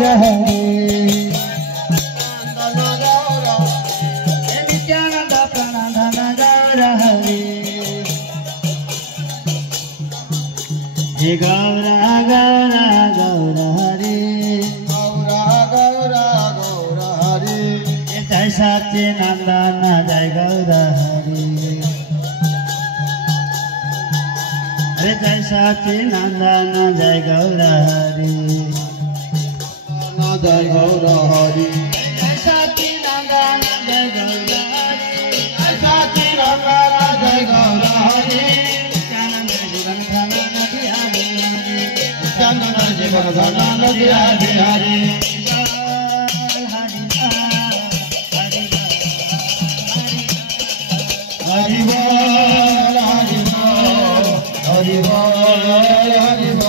गौर हरे नित्यानंद प्रणंदन गौर हरे हे गौर गौर गौर हरे जय सच्चिदानंद जय गौर हरे हरे जय सच्चिदानंद जय गौर हरे जय गौर हरे जय सच्चिदानंद जय गौर हरे जय सच्चिदानंद जय गौर हरे नित्यानंद जीवन धन बिहारी नित्यानंद जीवन धन बिहारी हरे हरि बोल हरि बोल हरि बोल हरि बोल